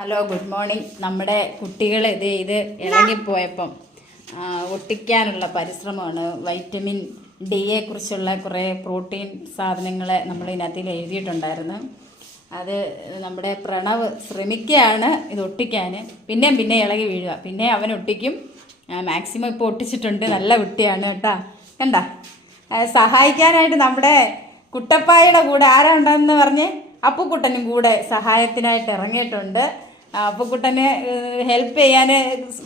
Hello, good morning. നമ്മുടെ കുട്ടികൾ ഇത് ഇറങ്ങിപ്പോയപ്പം ഒട്ടിക്കാനുള്ള പരിശ്രമമാണ്. വൈറ്റമിൻ ഡിയെ കുറിച്ചുള്ള കുറേ പ്രോട്ടീൻ സാധനങ്ങൾ നമ്മൾ ഇതിനകത്തിൽ എഴുതിയിട്ടുണ്ടായിരുന്നു. അത് നമ്മുടെ പ്രണവ് ശ്രമിക്കുകയാണ് ഇത് ഒട്ടിക്കാൻ. പിന്നെ ഇളകി വീഴുക. പിന്നെ അവൻ ഒട്ടിക്കും. മാക്സിമം ഇപ്പോൾ ഒട്ടിച്ചിട്ടുണ്ട്. നല്ല കുട്ടിയാണ് കേട്ടോ. കണ്ട, സഹായിക്കാനായിട്ട് നമ്മുടെ കുട്ടപ്പായുടെ കൂടെ ആരാ ഉണ്ടെന്ന് പറഞ്ഞ് അപ്പുക്കുട്ടനും കൂടെ സഹായത്തിനായിട്ട് ഇറങ്ങിയിട്ടുണ്ട്. അപ്പുക്കുട്ടന് ഹെൽപ്പ് ചെയ്യാൻ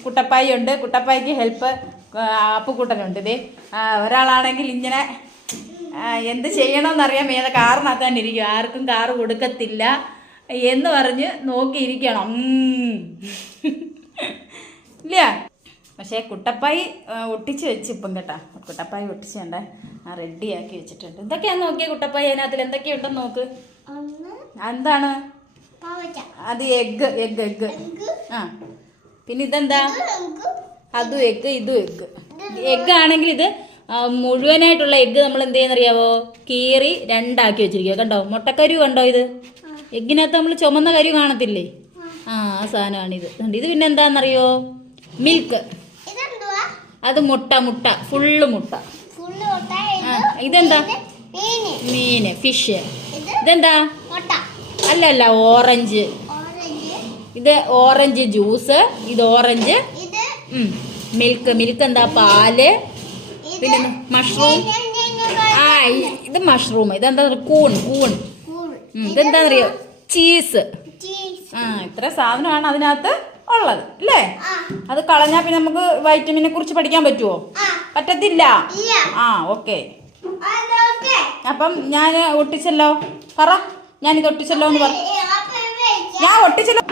കുട്ടപ്പായി ഉണ്ട്, കുട്ടപ്പായിക്ക് ഹെൽപ്പ് അപ്പുക്കുട്ടനുണ്ട്. ഇതേ ഒരാളാണെങ്കിൽ ഇങ്ങനെ എന്ത് ചെയ്യണമെന്നറിയാൻ ഏത് കാറിനകത്ത് തന്നെ ഇരിക്കും. ആർക്കും കാറ് കൊടുക്കത്തില്ല എന്ന് പറഞ്ഞ് നോക്കിയിരിക്കണം. ഇല്ല, പക്ഷേ കുട്ടപ്പായി ഒട്ടിച്ച് വെച്ച് ഇപ്പം കേട്ടാ. കുട്ടപ്പായി ഒട്ടിച്ച് കണ്ടേ റെഡിയാക്കി വെച്ചിട്ടുണ്ട്. എന്തൊക്കെയാന്ന് നോക്കിയേ കുട്ടപ്പായി, അതിനകത്തിൽ എന്തൊക്കെയുണ്ടെന്ന് നോക്ക്. എന്താണ് അത്? എഗ്ഗ്. ആ, പിന്നെ ഇതെന്താ? അതും എഗ്ഗ്, ഇതും എഗ്ഗ്. എഗ്ഗ് ആണെങ്കിൽ ഇത് മുഴുവനായിട്ടുള്ള എഗ്ഗ് നമ്മൾ എന്ത് ചെയ്യുന്നറിയാവോ? കീറി രണ്ടാക്കി വെച്ചിരിക്കുക. കണ്ടോ മുട്ടക്കരു കണ്ടോ? ഇത് എഗ്ഗിനകത്ത് നമ്മൾ ചുമന്ന കരു കാണത്തില്ലേ? ആ സാധനമാണിത്. ഇത് പിന്നെ എന്താണെന്നറിയോ? മിൽക്ക്. അത് മുട്ട ഫുള്ള് മുട്ട. ഇതെന്താ? മീന്, ഫിഷ്. ഇതെന്താ? അല്ല, ഓറഞ്ച്. ഇത് ഓറഞ്ച് ജ്യൂസ്. ഇത് ഓറഞ്ച്. മിൽക്ക് എന്താ? പാല്. പിന്നെ മഷ്റൂം. ആ, ഇത് മഷ്റൂം. ഇതെന്താ? കൂൺ. ഇതെന്താന്നറിയോ? ചീസ്. ഇത്ര സാധനമാണ് അതിനകത്ത് ഉള്ളത് അല്ലേ? അത് കളഞ്ഞാൽ പിന്നെ നമുക്ക് വൈറ്റമിനെ കുറിച്ച് പഠിക്കാൻ പറ്റുമോ? പറ്റത്തില്ല. ഓക്കെ. അപ്പം ഞാൻ ഒട്ടിച്ചല്ലോ. പറ, ഞാനിത് ഒട്ടിച്ചല്ലോ എന്ന് പറ. ഞാൻ ഒട്ടിച്ചല്ലോ.